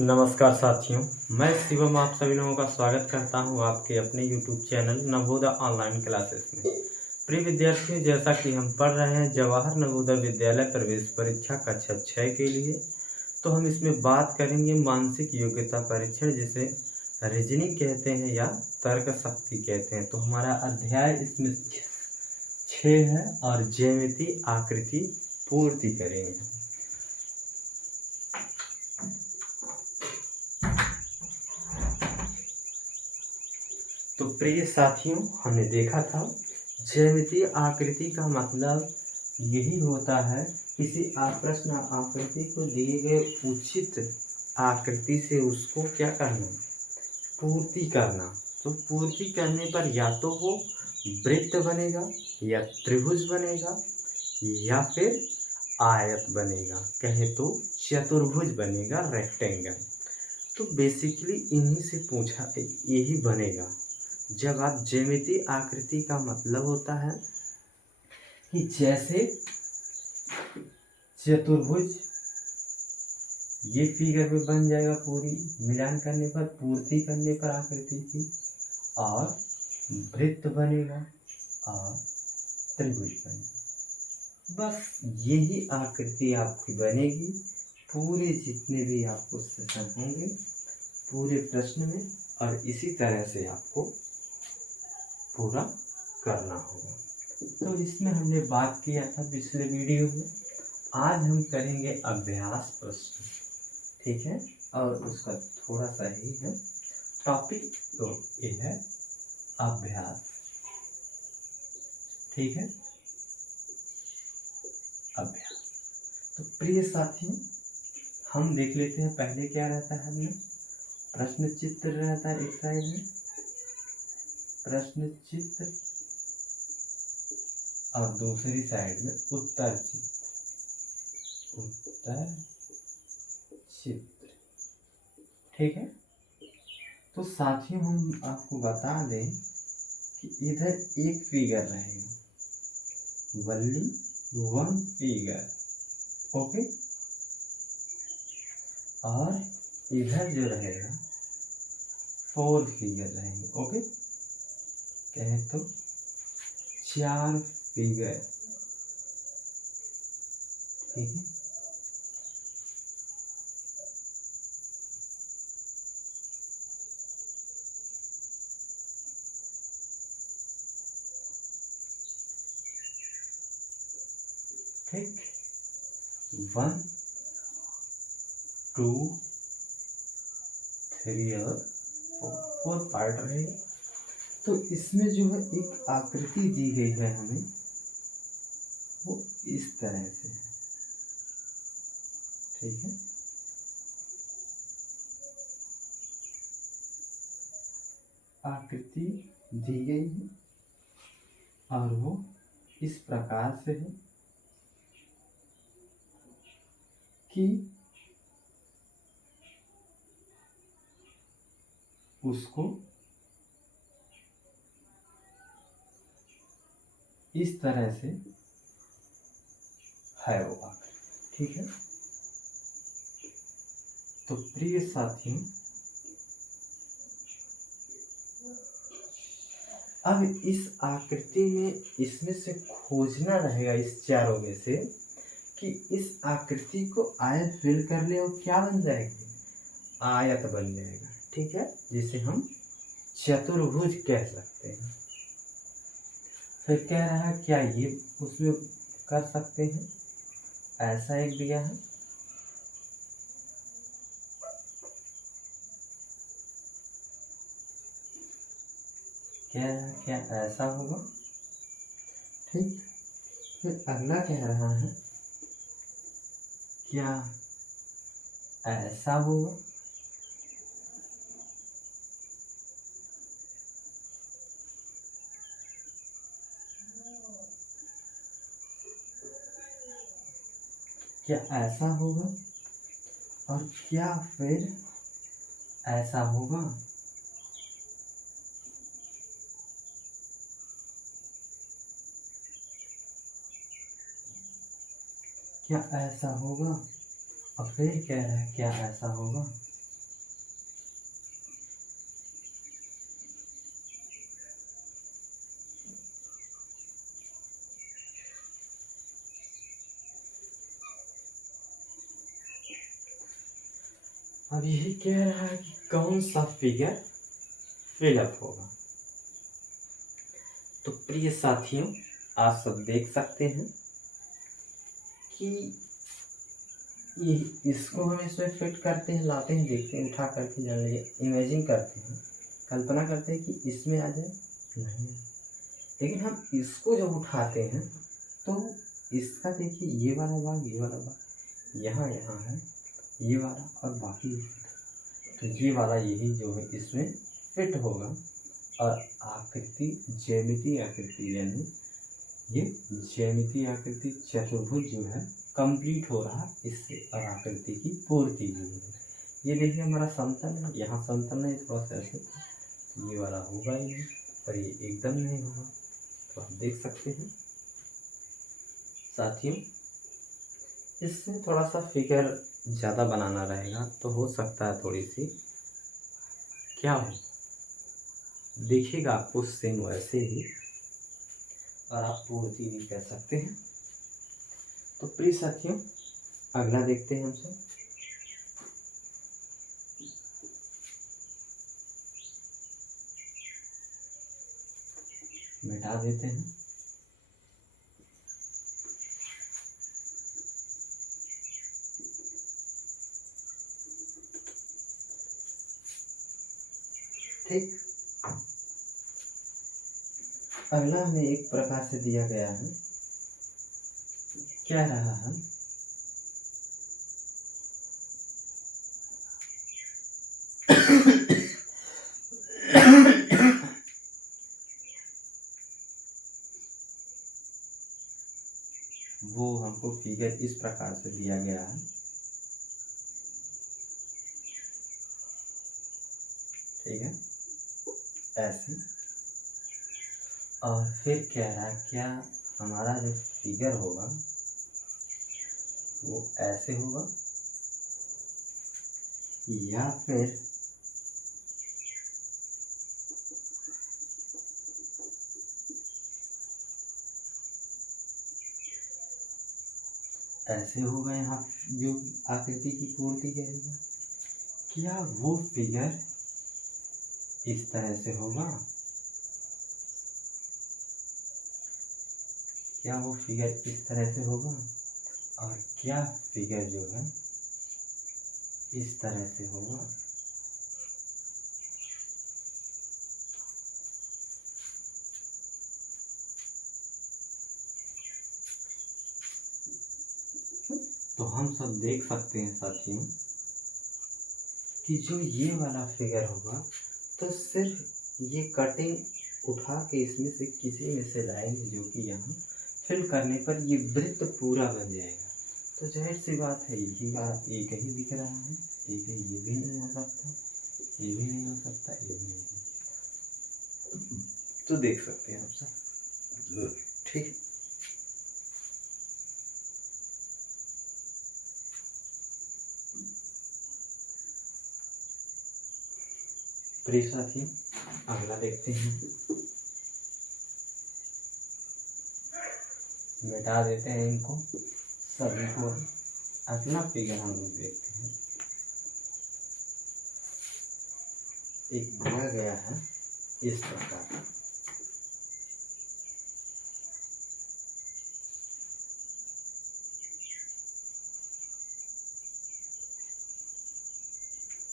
नमस्कार साथियों, मैं शिवम आप सभी लोगों का स्वागत करता हूं आपके अपने YouTube channel Navodaya online classes में। प्रिय विद्यार्थियों, जैसा कि हम पढ़ रहे हैं जवाहर नवोदय विद्यालय प्रवेश परीक्षा कक्षा 6 के लिए, तो हम इसमें बात करेंगे मानसिक योग्यता परीक्षण, जिसे रीजनिंग कहते हैं या तर्क शक्ति कहते हैं। तो हमारा अध्याय इसमें 6 है और ज्यामिति आकृति पूर्ति करेंगे। तो प्रिय साथियों, हमने देखा था ज्यामितीय आकृति का मतलब यही होता है किसी प्रश्न आकृति को दिए गए उचित आकृति से उसको क्या करना, पूर्ति करना। तो पूर्ति करने पर या तो वो वृत्त बनेगा या त्रिभुज बनेगा या फिर आयत बनेगा, कहे तो चतुर्भुज बनेगा, रेक्टेंगल। तो बेसिकली इन्हीं से पूछा यही बनेगा। जब आप ज्यामितीय आकृति का मतलब होता है कि जैसे चतुर्भुज ये फिगर में बन जाएगा, पूरी मिलान करने पर, पूर्ति करने पर आकृति की, और वृत्त बनेगा और त्रिभुज बनेगा। बस यही आकृति आपकी बनेगी पूरे जितने भी आपको सेशन होंगे पूरे प्रश्न में, और इसी तरह से आपको पूरा करना होगा। तो इसमें हमने बात किया था पिछले वीडियो में। आज हम करेंगे अभ्यास प्रश्न, ठीक है, और उसका थोड़ा सा ही है टॉपिक, तो ये है अभ्यास, ठीक है, अभ्यास। तो प्रिय साथियों, हम देख लेते हैं पहले क्या रहता है। हमें प्रश्न चित्र रहता है एक साइड में, प्रश्न चित्र, और दूसरी साइड में उत्तर चित्र, उत्तर चित्र, ठीक है। तो साथियों, हम आपको बता दें कि इधर एक फिगर रहेगा, वनली वन फिगर, ओके, और इधर जो रहेगा 4 फिगर रहेंगे, ओके, कहे तो 4 फिगर, ठीक है। ठीक, 1 2 3 और 4 पार्ट रहेगा। तो इसमें जो है एक आकृति दी गई है हमें, वो इस तरह से है, ठीक है। आकृति दी गई है और वो इस प्रकार से है कि उसको इस तरह से है वो आकृति, ठीक है। तो प्रिय साथियों, अब इस आकृति में इसमें से खोजना रहेगा, इस चारों में से, कि इस आकृति को आयत फिल कर ले और क्या बन जाएगी, आयत बन जाएगा, ठीक है, जिसे हम चतुर्भुज कह सकते हैं। फिर कह रहा है क्या ये उसमें कर सकते हैं, ऐसा एक दिया है, क्या ऐसा होगा, ठीक। फिर अगला कह रहा है क्या ऐसा होगा, क्या ऐसा होगा, और क्या फिर ऐसा होगा, क्या ऐसा होगा, और फिर कह रहा है क्या ऐसा होगा, अब यही कह रहा है कि कौन सा फिगर फिलअप होगा। तो प्रिय साथियों, आप सब देख सकते हैं कि ये इसको हम इसमें फिट करते हैं, लाते हैं, देखते हैं, उठा करके जान लीजिए, इमेजिन करते हैं, कल्पना करते हैं कि इसमें आ जाए, नहीं। लेकिन हम इसको जब उठाते हैं तो इसका देखिए, ये वाला भाग यहाँ है, ये वाला और बाकी, तो ये वाला यही जो है इसमें फिट होगा। और आकृति, ज्यामिति आकृति, यानी ये ज्यामिति आकृति चतुर्भुज जो है कंप्लीट हो रहा इससे, और आकृति की पूर्ति भी हो रही। ये देखिए हमारा समतल है, यहाँ समतल नहीं, थोड़ा सा ऐसे, तो ये वाला होगा ही नहीं, पर ये एकदम नहीं होगा। तो आप देख सकते हैं साथियों, इसमें थोड़ा सा फिगर ज़्यादा बनाना रहेगा, तो हो सकता है थोड़ी सी क्या हो, दिखेगा आपको सेम वैसे ही, और आप पूर्ति भी कर सकते हैं। तो प्रिय साथियों, अगला देखते हैं हम सब। मिटा देते हैं। ठीक, अगला हमें एक प्रकार से दिया गया है, क्या रहा है, वो हमको फिगर इस प्रकार से दिया गया है, ठीक है, ऐसे। और फिर कह रहा है क्या हमारा जो फिगर होगा वो ऐसे होगा, या फिर ऐसे होगा। यहाँ जो आकृति की पूर्ति करेगा, क्या वो फिगर इस तरह से होगा, क्या वो फिगर इस तरह से होगा, और क्या फिगर जो है इस तरह से होगा। तो हम सब देख सकते हैं साथियों कि जो ये वाला फिगर होगा, तो सिर्फ ये कटिंग उठा के इसमें से किसी में से लाएंगे, जो कि यहाँ फिल करने पर ये वृत्त पूरा बन जाएगा। तो जाहिर सी बात है, यही बात एक ही दिख रहा है, ठीक है, ये भी नहीं हो सकता, ये भी नहीं हो सकता, ये भी नहीं। तो देख सकते हैं आप सब, ठीक। प्रिय साथियों, अगला देखते हैं, मिटा देते हैं इनको सभी को। अगला फिगर हम लोग देखते हैं, एक दिया गया है इस प्रकार,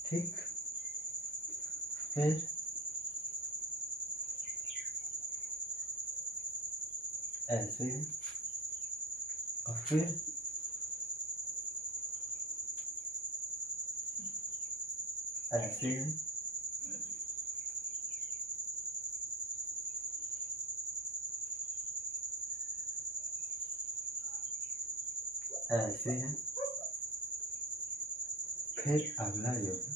ठीक। फिर ऐसे है, और फिर ऐसे है, ऐसे है, फिर अगला जो है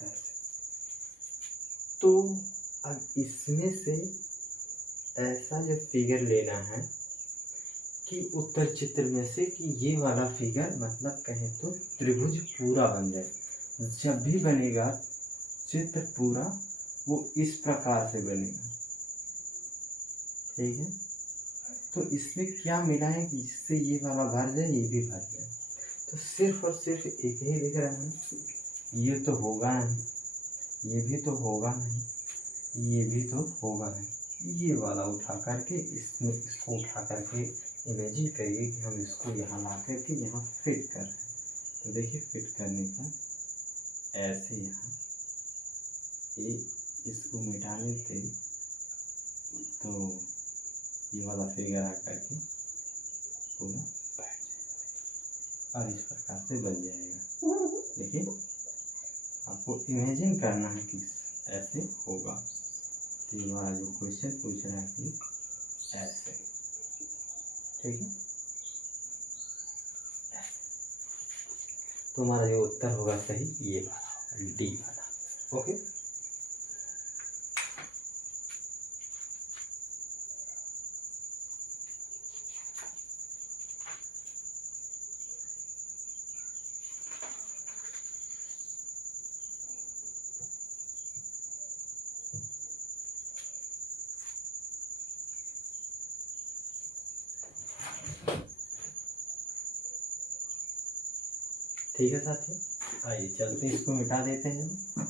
ऐसे। तो अब इसमें से ऐसा जो फिगर लेना है कि उत्तर चित्र में से कि ये वाला फिगर, मतलब कहें तो त्रिभुज पूरा बन जाए। जब भी बनेगा चित्र पूरा, वो इस प्रकार से बनेगा, ठीक है। तो इसमें क्या मिलाएं कि जिससे ये वाला भर जाए, ये भी भर जाए। तो सिर्फ और सिर्फ एक ही दिख रहा है, ये तो होगा नहीं, ये भी तो होगा नहीं, ये भी तो होगा नहीं। ये वाला उठा करके इसमें, इसको उठा करके इमेजिन करिए कि हम इसको यहाँ ला करके यहाँ फिट कर रहे हैं। तो देखिए फिट करने पर ऐसे यहाँ इसको मिटा लेते तो ये वाला फिगर आ करके पूरा बैठ जाएगा और इस प्रकार से बन जाएगा। देखिए आपको इमेजिन करना है कि ऐसे होगा। तो ये वाला जो क्वेश्चन पूछ रहा है कि ऐसे, ठीक है। तो हमारा जो उत्तर होगा सही ये वाला, डी वाला। ओके, ठीक है साथियों, आइए चलते इसको मिटा देते हैं।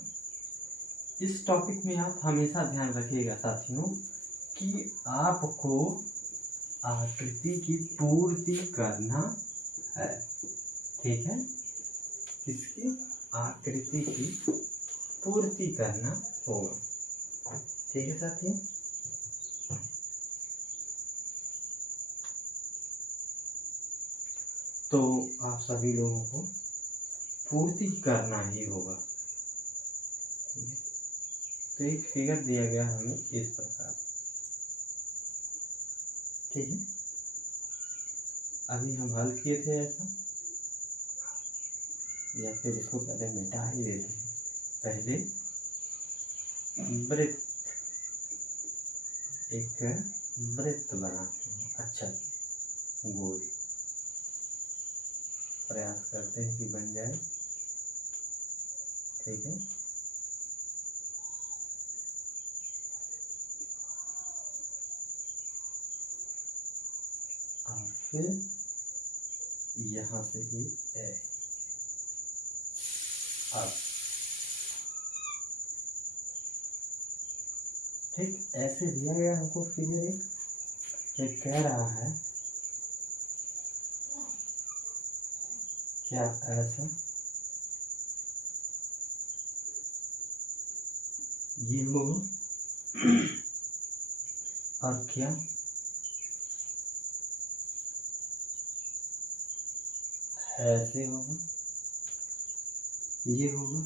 इस टॉपिक में आप हमेशा ध्यान रखिएगा साथियों कि आपको आकृति की पूर्ति करना है, ठीक है। किसकी? आकृति की पूर्ति करना होगा, ठीक है साथियों। तो आप सभी लोगों को पूर्ति करना ही होगा, ठीक है। तो एक फिगर दिया गया हमें इस प्रकार, ठीक है। अभी हम हल किए थे ऐसा, या फिर इसको पहले मिटा ही देते हैं। पहले वृत्त, एक वृत्त बनाते हैं, अच्छा गोल प्रयास करते हैं कि बन जाए, ठीक है। और फिर यहाँ से ही अब ठीक ऐसे दिया गया हमको फिगर एक कह रहा है क्या ऐसा ये होगा और क्या ऐसे होगा, ये होगा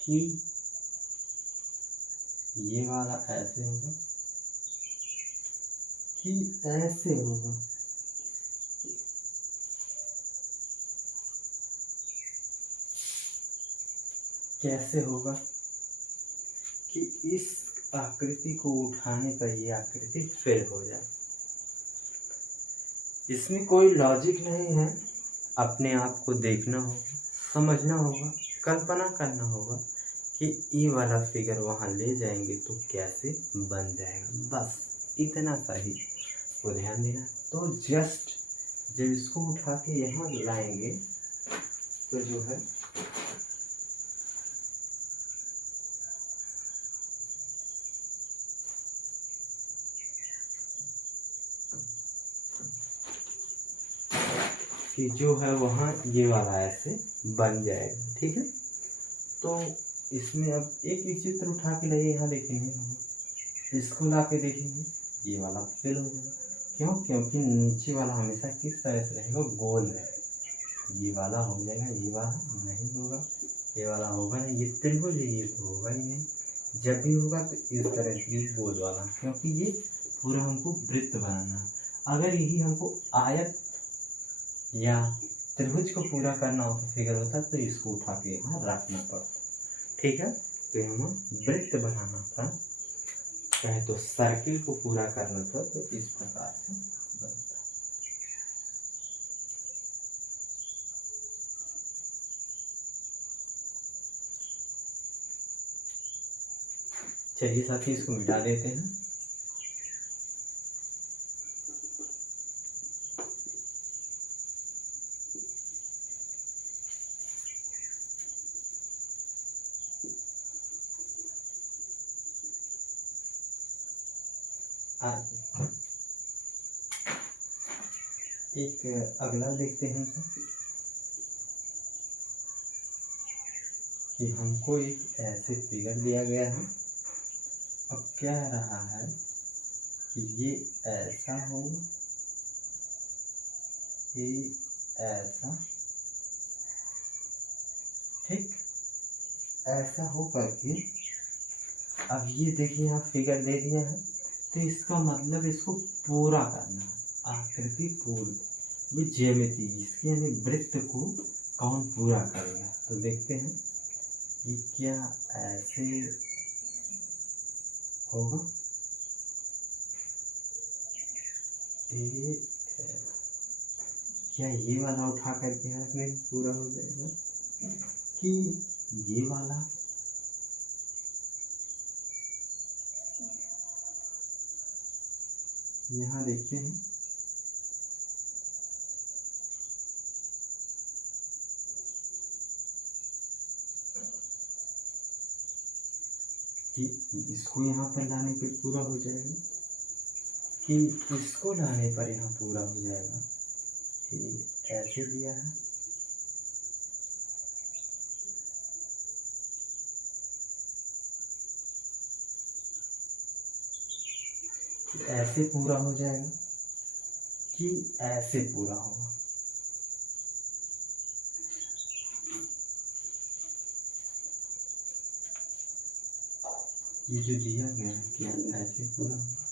कि ये वाला ऐसे होगा कि ऐसे होगा, कैसे होगा कि इस आकृति को उठाने पर ये आकृति फिल हो जाए। इसमें कोई लॉजिक नहीं है, अपने आप को देखना होगा, समझना होगा, कल्पना करना होगा कि ये वाला फिगर वहाँ ले जाएंगे तो कैसे बन जाएगा, बस इतना सा ही को ध्यान देना। तो जस्ट जब इसको उठा के यहाँ लाएंगे तो जो है कि जो है वहाँ ये वाला ऐसे बन जाएगा, ठीक है। तो इसमें अब एक ही चित्र उठा के लाइए, यहाँ देखेंगे, इसको ला के देखेंगे, ये वाला फिल हो जाएगा। क्यों? क्योंकि नीचे वाला हमेशा किस तरह से रहेगा? गोल रहेगा। ये वाला हो जाएगा, ये वाला नहीं होगा, ये वाला होगा नहीं, ये त्रिभुज है, ये तो होगा ही नहीं। जब भी होगा तो इस तरह से ये गोल वाला, क्योंकि ये पूरा हमको वृत्त बनाना है। अगर यही हमको आयत या त्रिभुज को पूरा करना होता, फिगर होता, तो इसको उठा के यहाँ रखना पड़ता, ठीक है। तो यहाँ वृत्त बनाना था, चाहे तो सर्किल को पूरा करना था, तो इस प्रकार से बनता। चलिए साथी इसको मिटा देते हैं। आगे एक अगला देखते हैं कि हमको एक ऐसे फिगर दिया गया है। अब क्या रहा है कि ये ऐसा होगा, ये ऐसा, ठीक, ऐसा हो करके अब ये देखिए यहाँ फिगर दे दिया है, तो इसका मतलब इसको पूरा करना है, आकृति पूर्ण, ये ज्यामिति इसकी यानी वृत्त को कौन पूरा करेगा। तो देखते हैं ये क्या ऐसे होगा, ये क्या ये वाला उठा करके यहाँ में पूरा हो जाएगा कि ये वाला, यहाँ देखते हैं कि इसको यहाँ पर लाने पर पूरा हो जाएगा, कि इसको लाने पर यहाँ पूरा हो जाएगा। ये ऐसे दिया है, ऐसे पूरा हो जाएगा कि ऐसे पूरा होगा। ये जो दिया गया है क्या ऐसे पूरा होगा।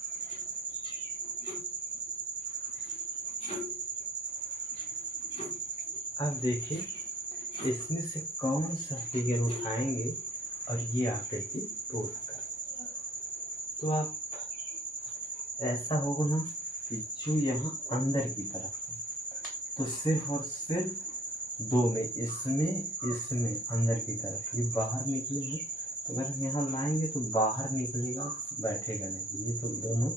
अब देखिए इसमें से कौन सा फिगर उठाएंगे और ये आकृति पूरा करें। तो आप ऐसा होगा ना कि जो यहाँ अंदर की तरफ है, तो सिर्फ और सिर्फ दो में, इसमें अंदर की तरफ, ये बाहर निकले हैं, तो अगर हम यहाँ लाएंगे तो बाहर निकलेगा, बैठेगा नहीं, ये तो दोनों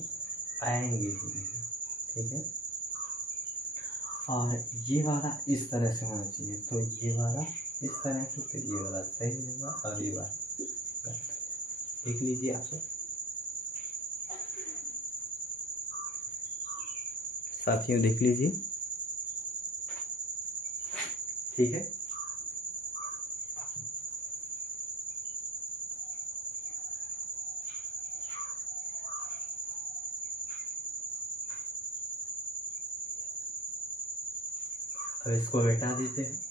आएंगे ही नहीं, ठीक है। और ये वाला इस तरह से होना चाहिए, तो ये वाला इस तरह से, तो ये वाला सही रहेगा और ये वाला गलत। देख लीजिए आप सब साथियों, देख लीजिए, ठीक है। अब इसको हटा देते हैं।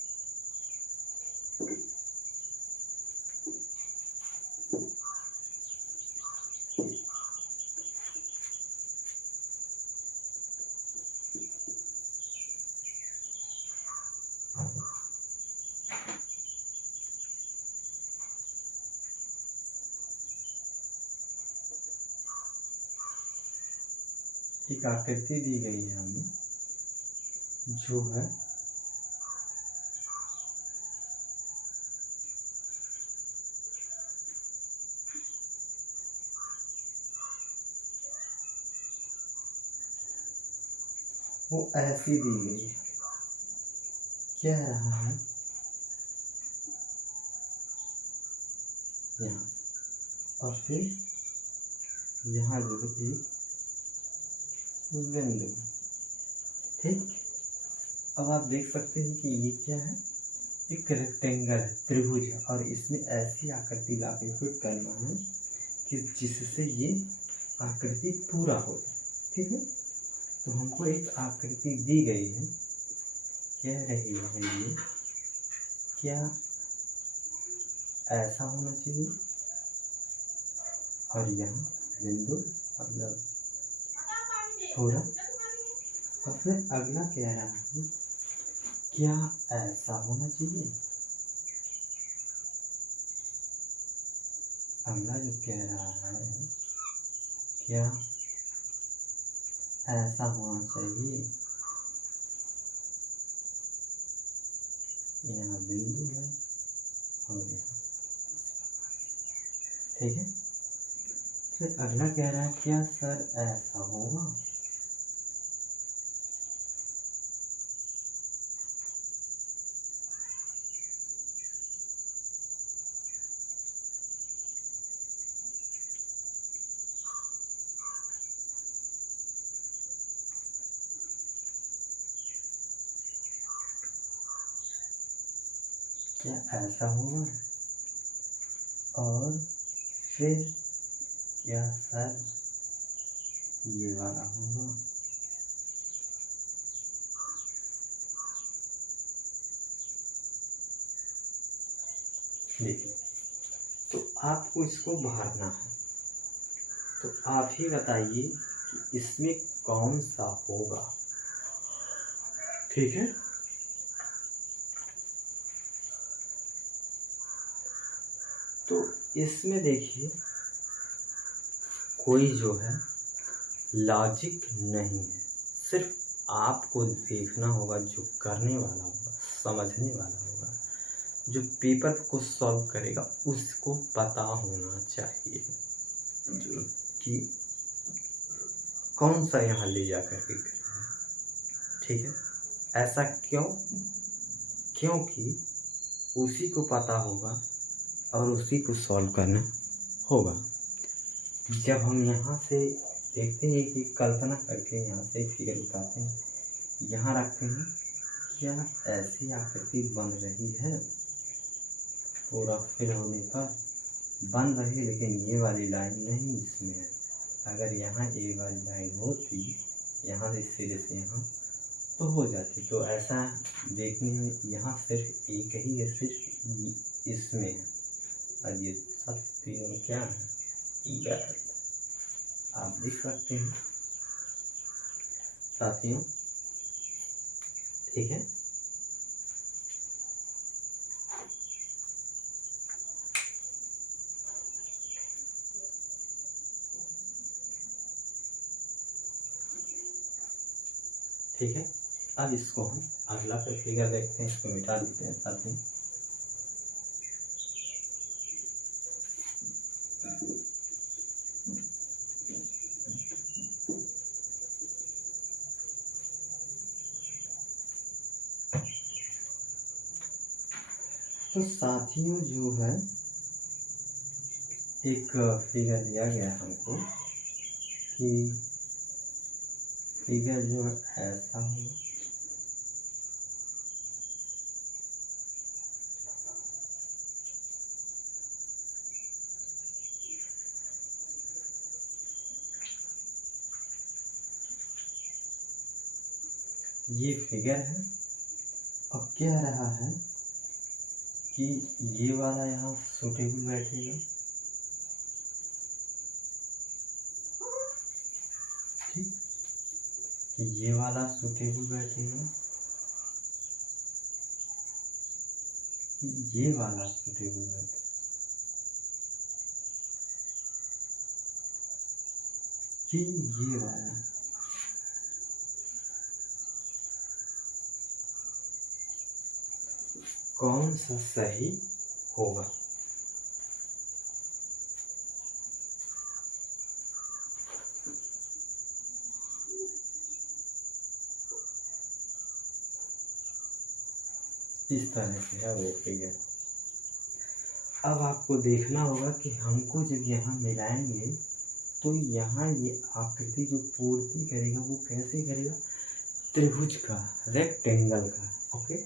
एक आकृति दी गई है हमें, जो है वो ऐसी दी गई है। क्या रहा है यहाँ, और फिर यहाँ जो है एक बिंदु, ठीक। अब आप देख सकते हैं कि ये क्या है, एक रेक्टेंगल है, त्रिभुज है, और इसमें ऐसी आकृति ला के फिट करना है कि जिससे ये आकृति पूरा हो जाए, ठीक है। तो हमको एक आकृति दी गई है, कह रही है ये क्या ऐसा होना चाहिए, और यहाँ बिंदु मतलब पूरा। और फिर अगला कह रहा है क्या ऐसा होना चाहिए, अगला जो कह रहा है क्या ऐसा होना चाहिए, यहाँ बिंदु है और यहाँ, ठीक है। फिर अगला कह रहा है क्या सर ऐसा होगा, क्या ऐसा होगा? और फिर क्या सर ये वाला होगा? देखिए, तो आपको इसको भरना है, तो आप ही बताइए कि इसमें कौन सा होगा। ठीक है, तो इसमें देखिए कोई जो है लॉजिक नहीं है, सिर्फ आपको देखना होगा, जो करने वाला होगा, समझने वाला होगा, जो पेपर को सॉल्व करेगा उसको पता होना चाहिए जो कि कौन सा यहाँ ले जा कर के करेंगे। ठीक है, ऐसा क्यों? क्योंकि उसी को पता होगा और उसी को सॉल्व करना होगा। जब हम यहाँ से देखते हैं कि कल्पना करके यहाँ से फिगर उठाते हैं, यहाँ रखते हैं, क्या ऐसी आकृति बन रही है? पूरा फिल होने पर बन रही, लेकिन ये वाली लाइन नहीं इसमें है। अगर यहाँ ये वाली लाइन होती यहाँ से सिरे से यहाँ, तो हो जाती। तो ऐसा देखने में यहाँ सिर्फ एक ही है, सिर्फ इसमें है, और ये सब तीनों क्या है? गलत। आप देख सकते हैं साथियों। ठीक है, ठीक है। अब इसको हम अगला फिगर देखते हैं, इसको मिटा देते हैं साथियों। तो साथियों जो है एक फिगर दिया गया है हमको कि फिगर जो है ऐसा हो, ये फिगर है। अब कह रहा है कि ये वाला यहाँ सुटेबल बैठेगा, ठीक, कि ये वाला सुटेबल बैठेगा, कि ये वाला सुटेबल बैठेगा, कि ये वाला। कौन सा सही होगा? इस तरह से है वो फिगर। अब आपको देखना होगा कि हमको जब यहाँ मिलाएंगे तो यहाँ ये आकृति जो पूर्ति करेगा वो कैसे करेगा? त्रिभुज का, रेक्टेंगल का। ओके,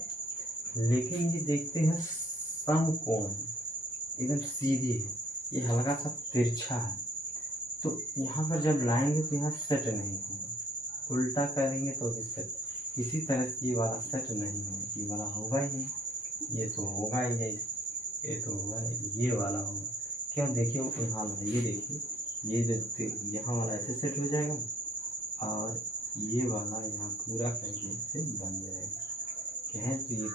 लेकिन ये देखते हैं समकोण है, एकदम सीधी है, ये हल्का सा तिरछा है, तो यहाँ पर जब लाएंगे तो यहाँ सेट नहीं होगा, उल्टा करेंगे तो भी सेट, किसी तरह से ये वाला सेट नहीं होगा, ये वाला होगा ही नहीं, ये तो होगा ही नहीं, ये तो होगा नहीं, ये वाला होगा। क्यों? देखिए वो यहाँ ये देखिए, ये जो यहाँ वाला ऐसे सेट हो जाएगा और ये वाला यहाँ पूरा करके ऐसे बन जाएगा। कहें तो ये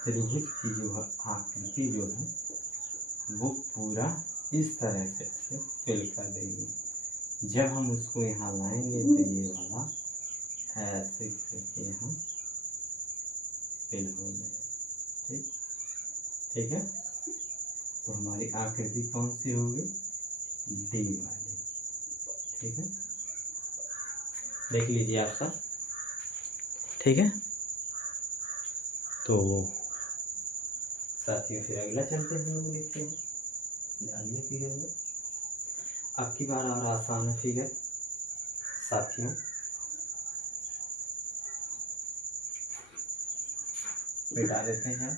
त्रिभुज की जो है आकृति जो है वो पूरा इस तरह से ऐसे फिल कर देगी। जब हम उसको यहाँ लाएंगे तो ये वाला ऐसे करके यहाँ फिल हो जाएगा। ठीक, ठीक है। तो हमारी आकृति कौन सी होगी? डी वाली। ठीक है, देख लीजिए आप सब। ठीक है, तो साथियों फिर अगला चलते हैं, हम लोग देखते हैं अगले फिगर में। अब की बार और आसान है फिगर साथियों। मिटा देते हैं,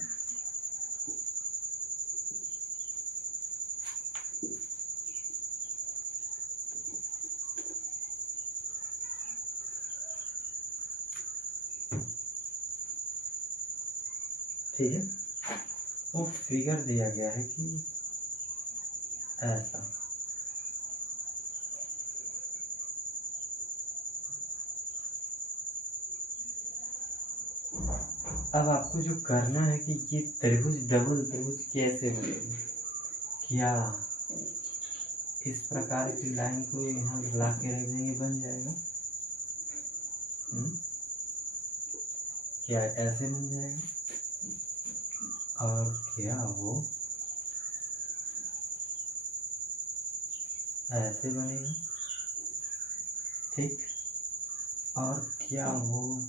ठीक है, वो फिगर दिया गया है कि ऐसा, अब आपको जो करना है कि ये त्रिभुज डबल त्रिभुज कैसे बनेगा। क्या इस प्रकार की लाइन को यहाँ ला के रख देंगे बन जाएगा? क्या ऐसे बन जाएगा? और क्या वो ऐसे बनेगा? ठीक, और क्या वो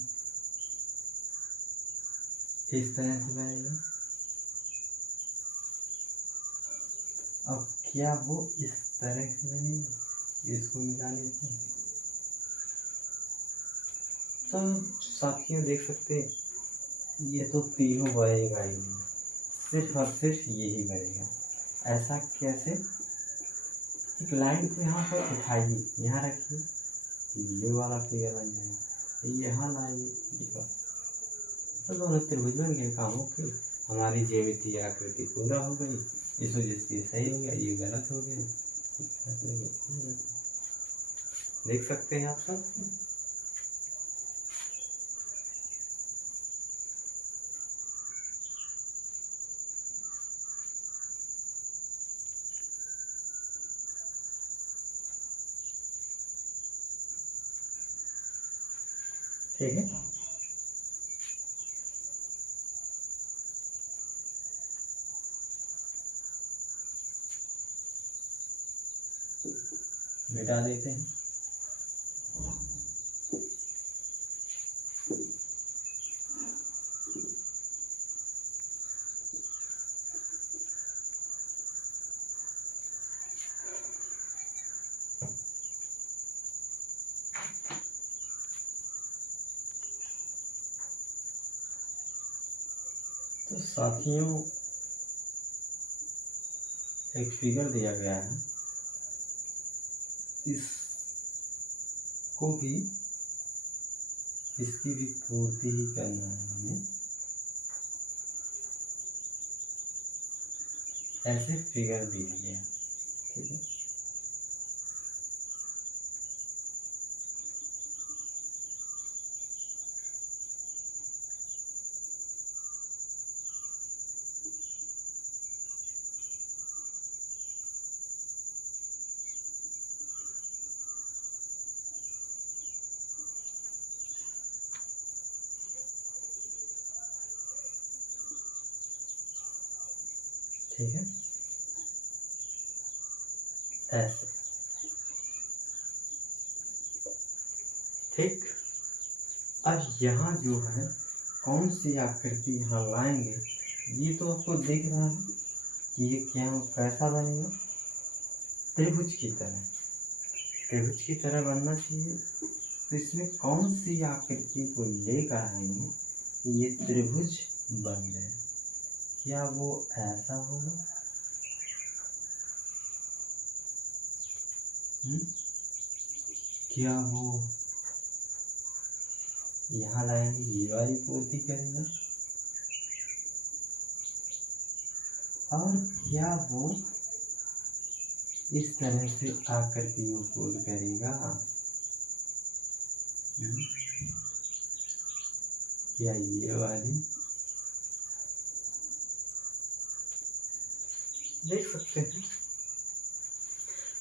इस तरह से बनेगा? अब क्या वो इस तरह से बनेगा? इसको मिलाने से तो साथियों देख सकते हैं, ये तो तीनों बनेगा ही नहीं, सिर्फ और सिर्फ यही बनेगा। ऐसा कैसे? एक लाइन को यहाँ पर उठाइए, यहाँ रखिए, ये वाला फिगर बन जाएगा, यहाँ लाइए, ये वाला, तो दोनों त्रिभुज बन गए, काम ओके। हमारी ज्यामितीय आकृति पूरा हो गई, इस वजह से ये सही हो गया, ये गलत हो गया, देख सकते हैं आप सब। ठीक है, मिटा देते हैं। तो साथियों एक फिगर दिया गया है, इसको भी, इसकी भी पूर्ति ही करना है हमें। ऐसे फिगर दिया गया है, ठीक है। ठीक है, ऐसे, ठीक। अब यहाँ जो है कौन सी आकृति यहाँ लाएंगे, ये तो आपको दिख रहा है कि ये क्या कैसा बनेगा, त्रिभुज की तरह, त्रिभुज की तरह बनना चाहिए। तो इसमें कौन सी आकृति को लेकर आएंगे ये त्रिभुज बन जाए? क्या वो ऐसा होगा? क्या वो यहाँ लाएंगे, ये वाली पूर्ति करेगा? और क्या वो इस तरह से आकृतियों को करेगा? क्या ये वाली, देख सकते हैं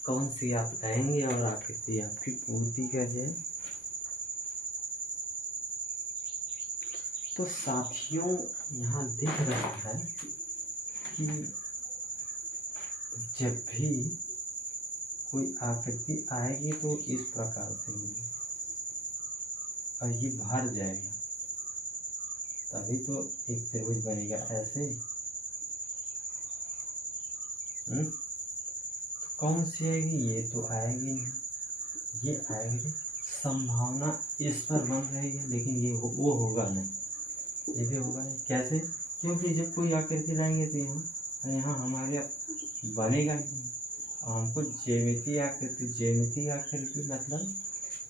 कौन सी आप लाएंगे और आकृति आपकी पूर्ति कर जाए। तो साथियों यहाँ दिख रहा है कि जब भी कोई आकृति आएगी तो इस प्रकार से होगी और ये बाहर जाएगा, तभी तो एक त्रिभुज बनेगा ऐसे। तो कौन सी आएगी? ये तो आएगी नहीं, ये आएगी, संभावना इस पर बन रही है, लेकिन ये वो होगा नहीं, ये भी होगा नहीं। कैसे? क्योंकि जब कोई आकृति लाएंगे तो यहाँ हमारे बनेगा ही नहीं। हमको ज्यामितीय आकृति, ज्यामितीय आकृति मतलब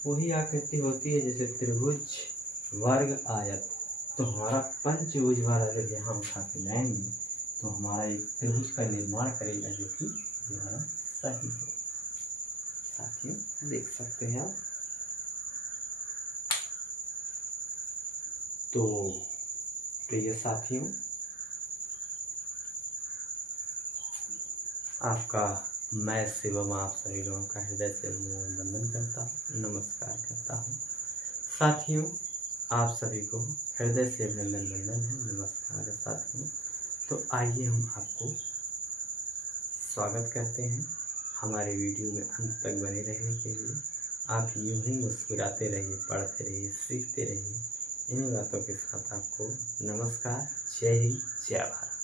वही आकृति होती है जैसे त्रिभुज, वर्ग, आयत, तो हमारा पंचभुज वाला जब यहाँ उठा के लाएंगे तो हमारा एक त्रिभुज का निर्माण करेगा, जो कि ये हमारा सही है। साथियों देख सकते हैं आप। तो प्रिय साथियों, आपका मैं शिवम आप सभी लोगों का हृदय से वंदन करता हूँ, नमस्कार करता हूँ। साथियों आप सभी को हृदय से वंदन है, नमस्कार है साथियों। तो आइए हम आपको स्वागत करते हैं हमारे वीडियो में अंत तक बने रहने के लिए। आप यूं ही मुस्कुराते रहिए, पढ़ते रहिए, सीखते रहिए। इन्हीं बातों के साथ आपको नमस्कार, जय हिंद, जय भारत।